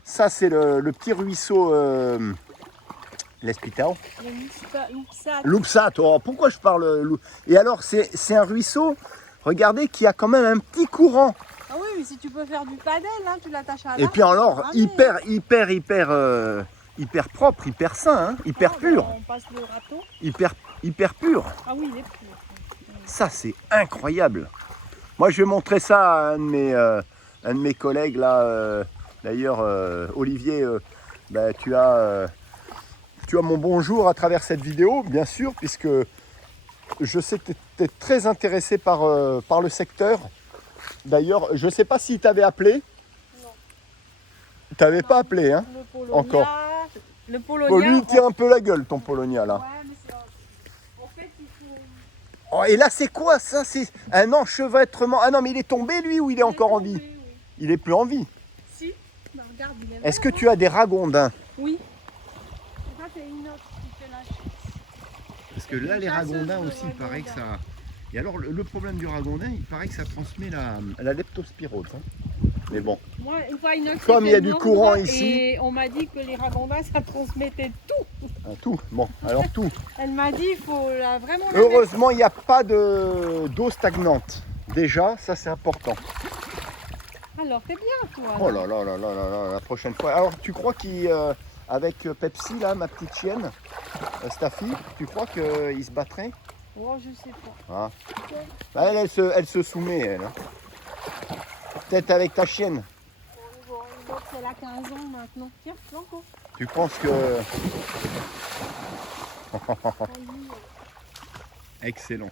ça, c'est le petit ruisseau l'Espitao. Loupsat. Oh, pourquoi je parle Et alors, c'est un ruisseau, regardez, qui a quand même un petit courant. Ah oui, mais si tu peux faire du padel, hein, tu l'attaches à l'arbre. Et puis alors, hyper propre, hyper sain, hein, hyper pur. On passe le râteau. Hyper pur. Ah oui, il est pur. Ça, c'est incroyable. Moi, je vais montrer ça à un de mes collègues, là. D'ailleurs, Olivier, bah, tu as mon bonjour à travers cette vidéo, bien sûr, puisque je sais que tu es très intéressé par le secteur. D'ailleurs, je ne sais pas s'il t'avait appelé. Non. Tu n'avais pas appelé, hein? Le Polonia, encore. Le Polonia. Bon, lui, il tient un peu la gueule, ton Polonia, là. Ouais, mais c'est en fait, il faut... Oh, et là, c'est quoi ça? C'est un enchevêtrement. Ah non, mais il est tombé, lui, ou il est encore en vie? Oui. Il est plus en vie. Si, bah, regarde, il est Est-ce que tu as des ragondins? Oui. Et ça, c'est une autre qui fait la chasse. Parce que là, les ragondins aussi, il paraît que ça... Et alors, le problème du ragondin, il paraît que ça transmet la leptospirose. Hein. Mais bon. Moi, une fois, une autre Comme il y a du courant ici... Et on m'a dit que les ragondins, ça transmettait tout. Ah, tout. Bon, alors tout. Elle m'a dit, il faut vraiment... Heureusement, il n'y a pas d'eau stagnante. Déjà, ça, c'est important. Alors, t'es bien, toi. Oh là là là là là là, la prochaine fois. Alors, tu crois qu'avec Pepsi, là, ma petite chienne, Staffy, tu crois qu'il se battrait? Oh, je sais pas. Ah. Bah, elle se soumet, elle. Hein. Peut-être avec ta chienne. Bon, l'autre, elle a 15 ans maintenant. Tiens, Blanco. Tu penses que... Excellent.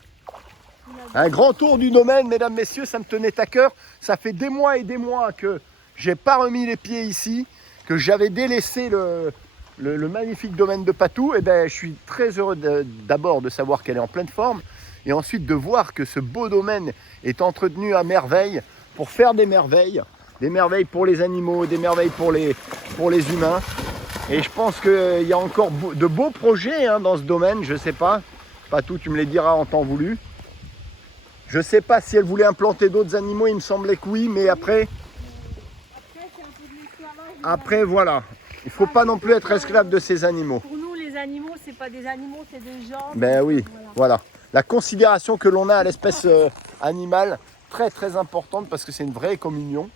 Un grand tour du domaine, mesdames, messieurs, ça me tenait à cœur. Ça fait des mois et des mois que j'ai pas remis les pieds ici, que j'avais délaissé le magnifique domaine de Patou, eh ben, je suis très heureux d'abord de savoir qu'elle est en pleine forme et ensuite de voir que ce beau domaine est entretenu à merveille pour faire des merveilles pour les animaux, des merveilles pour les humains. Et je pense qu'il y a encore de beaux projets hein, dans ce domaine, je ne sais pas. Patou, tu me les diras en temps voulu. Je ne sais pas si elle voulait implanter d'autres animaux, il me semblait que oui, mais après voilà. Il ne faut pas non plus être esclave de ces animaux. Pour nous, les animaux, c'est pas des animaux, c'est des gens. Ben oui, voilà. La considération que l'on a à l'espèce animale, très très importante parce que c'est une vraie communion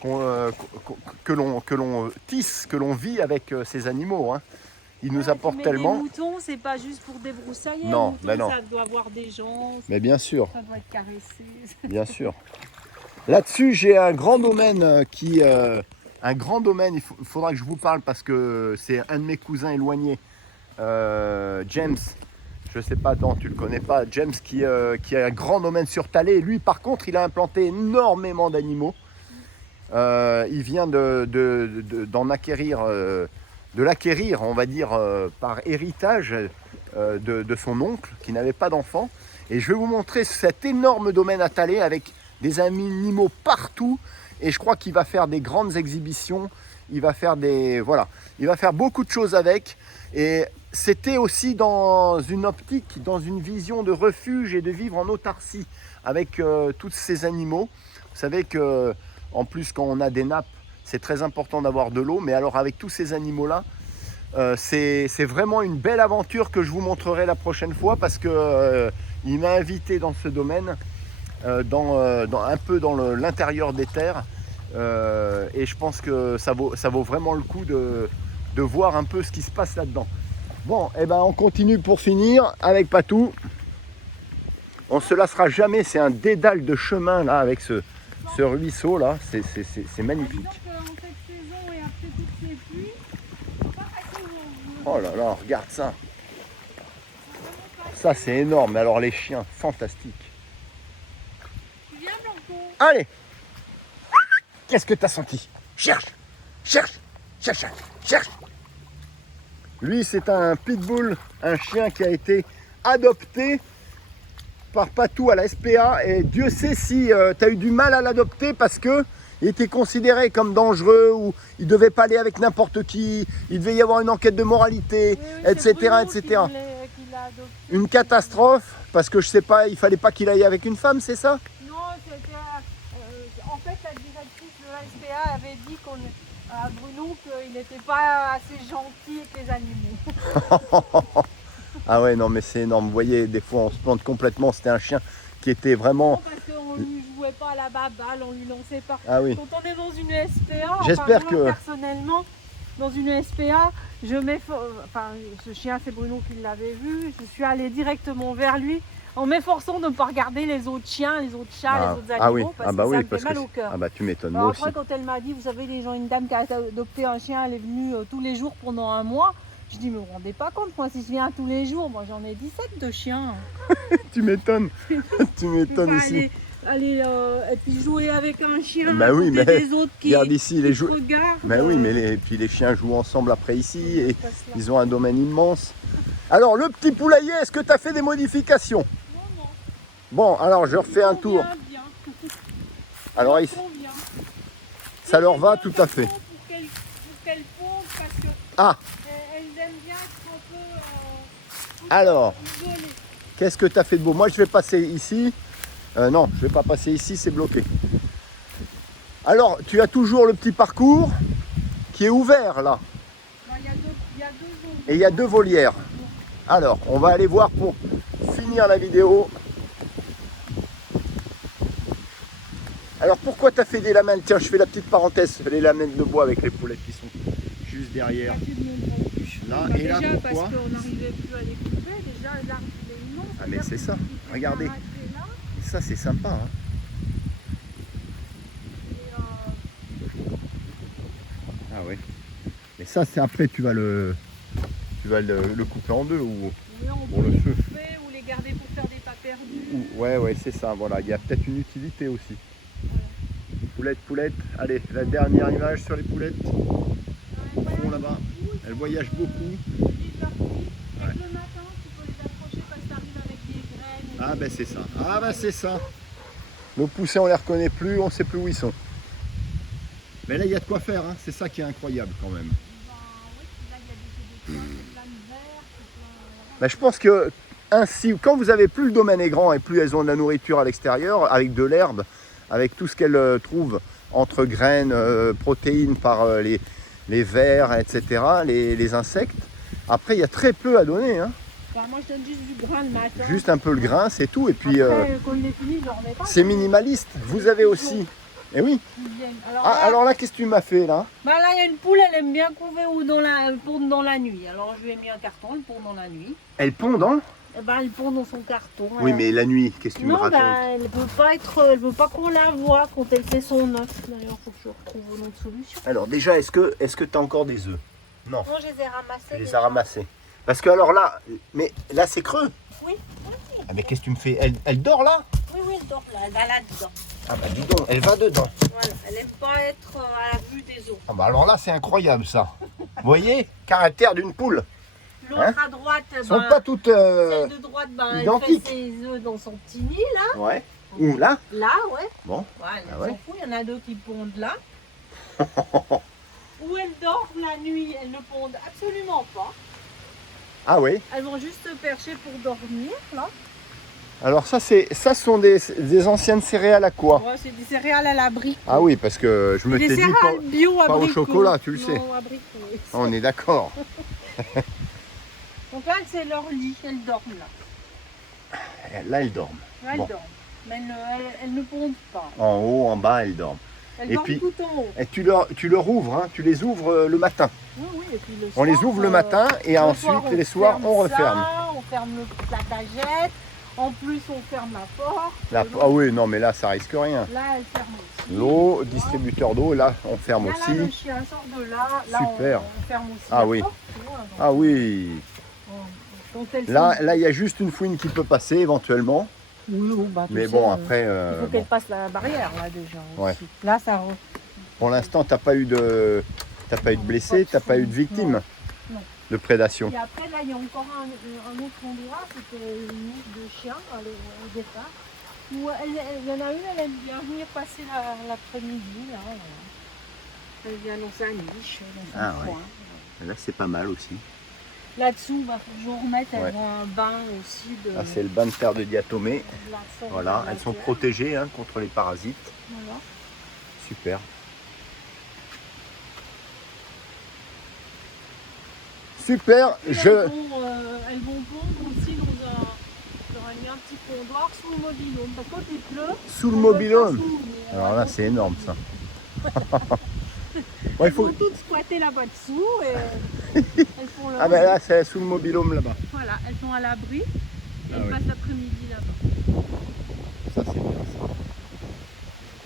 que l'on tisse, que l'on vit avec ces animaux. Hein. Ils nous apportent tellement. Les moutons, c'est pas juste pour débroussailler. Non, moutons, ben non. Ça doit avoir des gens. Mais bien sûr. Ça doit être caressé. Bien sûr. Là-dessus, j'ai un grand domaine un grand domaine, il faudra que je vous parle parce que c'est un de mes cousins éloignés, James. Je sais pas, non, tu le connais pas, James qui a un grand domaine sur Thalé. Lui, par contre, il a implanté énormément d'animaux. Il vient d'en acquérir, de l'acquérir, on va dire, par héritage de son oncle qui n'avait pas d'enfant. Et je vais vous montrer cet énorme domaine à Thalé avec des animaux partout. Et je crois qu'il va faire des grandes exhibitions. Il va faire il va faire beaucoup de choses avec. Et c'était aussi dans une optique, dans une vision de refuge et de vivre en autarcie avec tous ces animaux. Vous savez que en plus, quand on a des nappes, c'est très important d'avoir de l'eau. Mais alors avec tous ces animaux-là, c'est vraiment une belle aventure que je vous montrerai la prochaine fois parce que il m'a invité dans ce domaine, un peu dans l'intérieur des terres. Et je pense que ça vaut vraiment le coup de voir un peu ce qui se passe là-dedans. Bon, et ben on continue pour finir avec Patou. On se lassera jamais, c'est un dédale de chemin là avec ce ruisseau là, c'est magnifique. Oh là là, regarde ça. Ça c'est énorme, alors les chiens, fantastique. Allez. Qu'est-ce que t'as senti? Cherche. Lui c'est un pitbull, un chien qui a été adopté par Patou à la SPA et Dieu sait si tu as eu du mal à l'adopter parce que il était considéré comme dangereux ou il ne devait pas aller avec n'importe qui, il devait y avoir une enquête de moralité, oui, etc. etc. Une catastrophe parce que je sais pas, il fallait pas qu'il aille avec une femme, c'est ça? Non, c'était en fait la directrice de la SPA avait dit à Bruno qu'il n'était pas assez gentil avec les animaux. Ah ouais, non mais c'est énorme, vous voyez, des fois on se plante complètement, c'était un chien qui était vraiment... Non, parce qu'on lui jouait pas à la baballe, on lui lançait pas. Ah oui. Quand on est dans une SPA, j'espère moi, que... personnellement, dans une SPA, ce chien c'est Bruno qui l'avait vu, je suis allée directement vers lui en m'efforçant de ne pas regarder les autres chiens, les autres chats, les autres animaux, parce que ça me fait mal au cœur. Ah bah tu m'étonnes, moi aussi. Après quand elle m'a dit, vous savez, une dame qui a adopté un chien, elle est venue tous les jours pendant un mois. Je dis, mais vous ne vous rendez pas compte, moi si je viens tous les jours, moi j'en ai 17 de chiens. Tu m'étonnes, tu m'étonnes ici. Aller et puis jouer avec un chien, bah oui, mais des autres qui regarde ici, les regardent. Bah oui, mais puis les chiens jouent ensemble après ici et ils ont un domaine immense. Alors le petit poulailler, est-ce que tu as fait des modifications? Non. Bon, alors je refais un tour. Bien. Alors ici, ça leur va tout à fait. Pour qu'elles pondent parce que elles aiment bien être un peu alors, isolées. qu'est-ce que tu as fait de beau? Moi je vais passer ici. Non, je ne vais pas passer ici, c'est bloqué. Alors, tu as toujours le petit parcours qui est ouvert là. Il y a deux volières. Et il y a 2 volières. Alors, on va aller voir pour finir la vidéo. Alors, pourquoi tu as fait des lamelles? Tiens, je fais la petite parenthèse. Les lamelles de bois avec les poulettes qui sont juste derrière. Là, et là, déjà, pourquoi? Parce qu'on n'arrivait plus à les couper. Déjà, l'arbre, il est immense. Ah, mais c'est ça. Regardez. Ça c'est sympa hein. Ah ouais. Mais ça c'est après tu vas le couper en deux ou pour le feu. Ou les garder pour faire des pas perdus. Ouais c'est ça, voilà, il y a peut-être une utilité aussi. Voilà. Poulette. Allez, la dernière image sur les poulettes. Au fond là-bas. Elles voyagent beaucoup. Vivent leur vie. Et que le matin, tu peux les approcher parce que tu arrives avec des graines. Ah ben c'est ça. Ah ben c'est ça. Nos poussées, on les reconnaît plus, on sait plus où ils sont. Mais là, il y a de quoi faire, hein. C'est ça qui est incroyable quand même. Ben oui, là il y a des plein de verre, plein. Ben, je pense que ainsi, quand vous avez plus le domaine est grand et plus elles ont de la nourriture à l'extérieur, avec de l'herbe, avec tout ce qu'elles trouvent entre graines, protéines par les vers, etc., les insectes, après il y a très peu à donner, hein. Ben, moi je donne juste du grain le matin. Juste un peu le grain, c'est tout. Et puis Après, quand il est fini, je le remets pas. c'est minimaliste. Vous avez aussi. Eh oui. Ils viennent. Alors, Ah, là, alors là, qu'est-ce que tu m'as fait là? ben là, il y a une poule, elle aime bien couver ou elle pond dans la nuit. Alors je lui ai mis un carton, elle pond dans la nuit. Elle pond dans? Et ben elle pond dans son carton. Oui, elle- mais la nuit, qu'est-ce que tu me Non, racontes? ben, elle veut pas qu'on la voie quand elle fait son œuf. D'ailleurs, faut que je retrouve une autre solution. Alors déjà, est-ce que tu as encore des œufs? Non, Non, je les ai ramassés. tu les déjà. as ramassés. Parce que alors là, mais là c'est creux. Oui, Ah, mais qu'est-ce que tu me fais? Elle dort là? oui, elle dort là, elle va là-dedans. Ah bah dis donc, elle va dedans. Voilà, elle aime pas être à la vue des autres. Ah bah alors là, c'est incroyable ça. Vous voyez? Caractère d'une poule. L'autre Hein à droite, Elles sont ben, pas toutes... celle de droite, ben, elle identiques. fait ses œufs dans son petit nid là. Ouais. Ou là? Là, ouais. Bon. Voilà, elle Ah ouais. s'en fout, il y en a d'autres qui pondent là. Où elles dorment la nuit, elles ne pondent absolument pas. Ah oui. Elles vont juste se percher pour dormir là. Alors ça, ça sont des anciennes céréales à quoi? Ouais, c'est des céréales à l'abricot. Ah oui, parce que je me Des t'ai dit céréales bio pas au abricot. chocolat, tu le sais. Non, abricot, oui. on est d'accord. Donc là, c'est leur lit, elles dorment là. Là, elles dorment. Là, elles Bon. dorment. Mais elles ne pondent pas. En haut, en bas, elles dorment. Elles Et dorment puis- tout en haut. Et tu leur ouvres, hein, tu les ouvres le matin. Oui, oui, et puis le On les soir, ouvre le matin et le ensuite soir, les soirs on referme. Ça, on ferme la cagette. En plus, on ferme la porte. Là, ah oui, non mais là ça risque rien. Là, elle ferme aussi. L'eau, distributeur d'eau, là on ferme Là, aussi. là, le chien sort de là. Là, Super. on ferme aussi Ah la oui. porte. Tu vois, donc, Ah oui. quand elles Là, sont- là il y a juste une fouine qui peut passer éventuellement. Oui, oui, bah, tu Mais sais, bon après, il faut bon, qu'elle passe la barrière là déjà. Ouais. Aussi. Là, ça. pour l'instant t'as pas eu de blessés, t'as pas eu de victimes Non. de prédation. Et après, là, il y a encore un autre endroit, c'était une niche de chiens au départ. Où il y en a une, elle aime bien venir passer l'après-midi. Là. Elle vient dans sa niche, dans son Ah ouais. coin. Là c'est pas mal aussi. Là-dessous, il faut que je remette, elles Ouais. ont un bain aussi de. Là c'est le bain de terre de diatomée. de la forme Voilà, de la elles sont terre. protégées hein, contre les parasites. Voilà. Super. Super, Et je... elles vont pondre aussi dans un. J'aurais mis un petit pondoir sous le mobilhome. Parce que quand il pleut. Sous le on peut pas mobilhome. sous, mais Alors là, elles c'est énorme ça. vont- Ouais, il faut... Elles vont toutes squatter là-bas dessous et elles font leur. Ah ben là, c'est sous le mobilhome là-bas. Voilà, elles sont à l'abri et Ah elles oui. passent l'après-midi là-bas. Ça, c'est bien ça.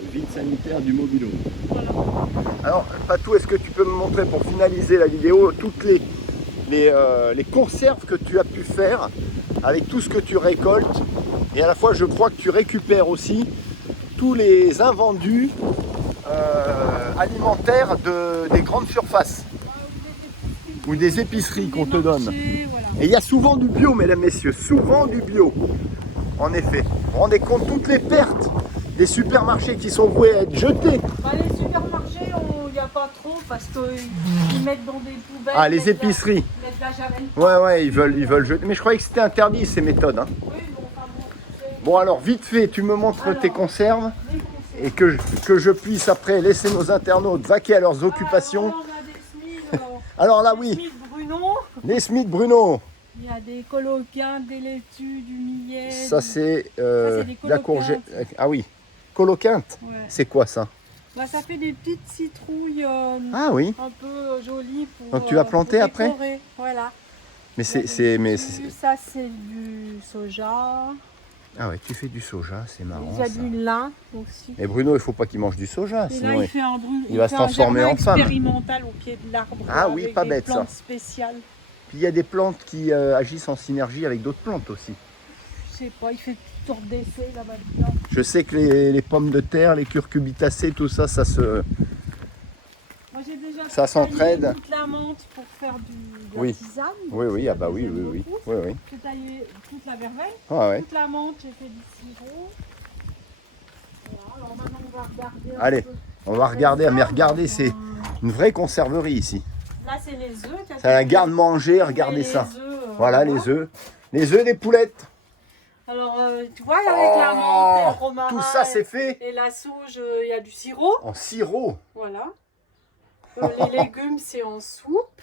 Le vide sanitaire du mobilhome. Voilà. Alors, Patou, est-ce que tu peux me montrer pour finaliser la vidéo toutes les conserves que tu as pu faire avec tout ce que tu récoltes? Et à la fois, je crois que tu récupères aussi tous les invendus alimentaires des grandes surfaces ou des épiceries qu'on te donne. Voilà. Et il y a souvent du bio, mesdames, messieurs, souvent du bio. En effet, vous vous rendez compte toutes les pertes des supermarchés qui sont voués à être jetés. Bah, les supermarchés, il n'y a pas trop parce qu'ils mettent dans des poubelles. Ah, les mettent de la- épiceries. mettent de la javel. Ouais, ils veulent jeter. Mais je croyais que c'était interdit ces méthodes, hein. Oui, bon, enfin bon, c'est Bon, alors, vite fait, tu me montres Alors. tes conserves des conserves. et que je puisse après laisser nos internautes vaquer à leurs occupations. Alors, on a des Smith, Alors là, des oui, Smith Bruno. les Smith Bruno. Il y a des colopiens, des laitues, du millet. Ça, c'est c'est des la courgette. coloquintes. Ah oui, coloquinte. Ouais. C'est quoi ça? Bah, ça fait des petites citrouilles Ah oui, un peu jolies pour. Donc, tu vas planter pour après? décorer. Voilà. mais Il y a c'est. des Mais laitues, ça c'est du soja. Ah ouais, tu fais du soja, c'est marrant. Il y a Ça. du lin aussi. Mais Bruno, il faut pas qu'il mange du soja, Et sinon là, il- il fait un il va se transformer en femme. expérimental au pied de l'arbre. Ah oui, avec pas des bête, ça. plantes spéciales. Puis il y a des plantes qui agissent en synergie avec d'autres plantes aussi. Je sais pas, il fait toutes sortes d'essais là-bas dedans. Je sais que les pommes de terre, les curcubitacées, tout ça, ça se... Moi j'ai déjà Ça s'entraide. Toute la menthe pour faire de Oui. la tisane. Oui, ah bah oui, J'aime oui. beaucoup. Oui. J'ai taillé toute la verveine, Ah ouais. toute la menthe, j'ai fait du sirop. Voilà, alors maintenant on va regarder un Allez, peu. on va regarder, mais regardez, Euh, c'est une vraie conserverie ici. Là c'est les œufs. C'est la garde-manger, regardez ça. Voilà les œufs. Les œufs des poulettes. Alors tu vois avec la menthe et le romarin Tout ça c'est fait et la sauge, il y a du sirop. en sirop. Voilà. Les légumes c'est en soupe.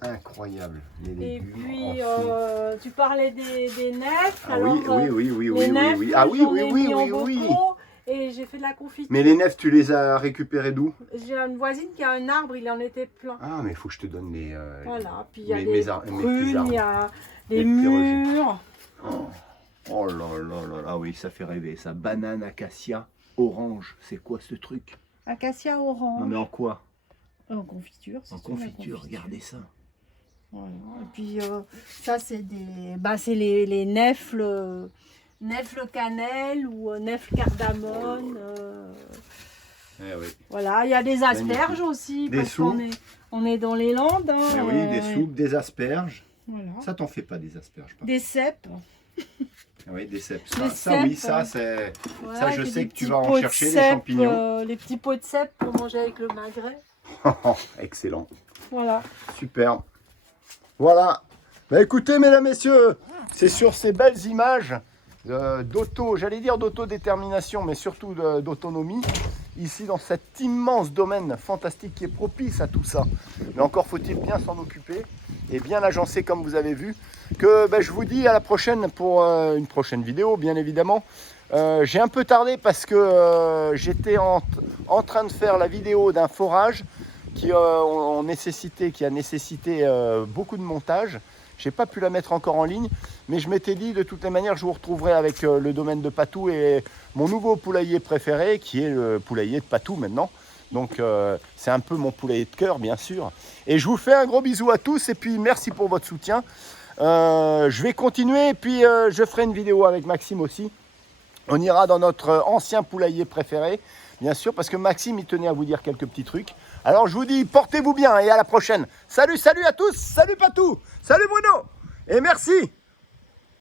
Incroyable. Les Et légumes puis en soupe. tu parlais des nefs. Ah Alors, oui. les nefs, Ah oui, j'en oui, ai oui, mis en oui. bocaux et j'ai fait de la confiture. Mais les nefs, tu les as récupérées d'où? J'ai une voisine qui a un arbre, il en était plein. Ah, mais il faut que je te donne les. Voilà, puis il y a mes des petits prunes, arbres. il y a Les des petits mûres. Oh là là, ah oui, ça fait rêver. Ça, banane, acacia, orange. C'est quoi ce truc? Acacia Non, orange. mais en quoi? En confiture. En confiture, regardez ça. Voilà. Et puis ça c'est c'est les nefles, nefles cannelle ou nefles cardamone. Eh oui. Voilà, il y a des asperges aussi. Des parce soupes. qu'on est dans les Landes. Hein, Eh oui, des soupes, des asperges. Voilà. Ça t'en fait pas des asperges, pas. Des cèpes. Ah oui, des cèpes. Des Ça, oui, cèpes, ça c'est. Voilà, Ça, je puis sais des que tu petits vas en pots de chercher, des cèpes, champignons. les petits pots de cèpes pour manger avec le magret. Excellent. Voilà. Super. Voilà. Bah écoutez, mesdames, messieurs, c'est sur ces belles images j'allais dire d'autodétermination, mais surtout d'autonomie, ici dans cet immense domaine fantastique qui est propice à tout ça. Mais encore faut-il bien s'en occuper et bien l'agencer comme vous avez vu. Que je vous dis à la prochaine pour une prochaine vidéo, bien évidemment. J'ai un peu tardé parce que j'étais en train de faire la vidéo d'un forage qui a nécessité beaucoup de montage. Je n'ai pas pu la mettre encore en ligne, mais je m'étais dit de toutes les manières, je vous retrouverai avec le domaine de Patou et mon nouveau poulailler préféré, qui est le poulailler de Patou maintenant. Donc c'est un peu mon poulailler de cœur, bien sûr. Et je vous fais un gros bisou à tous et puis merci pour votre soutien. Je vais continuer et puis je ferai une vidéo avec Maxime aussi. On ira dans notre ancien poulailler préféré, bien sûr, parce que Maxime, il tenait à vous dire quelques petits trucs. Alors, je vous dis, portez-vous bien et à la prochaine. Salut, salut à tous. Salut Patou. Salut Bruno. Et merci.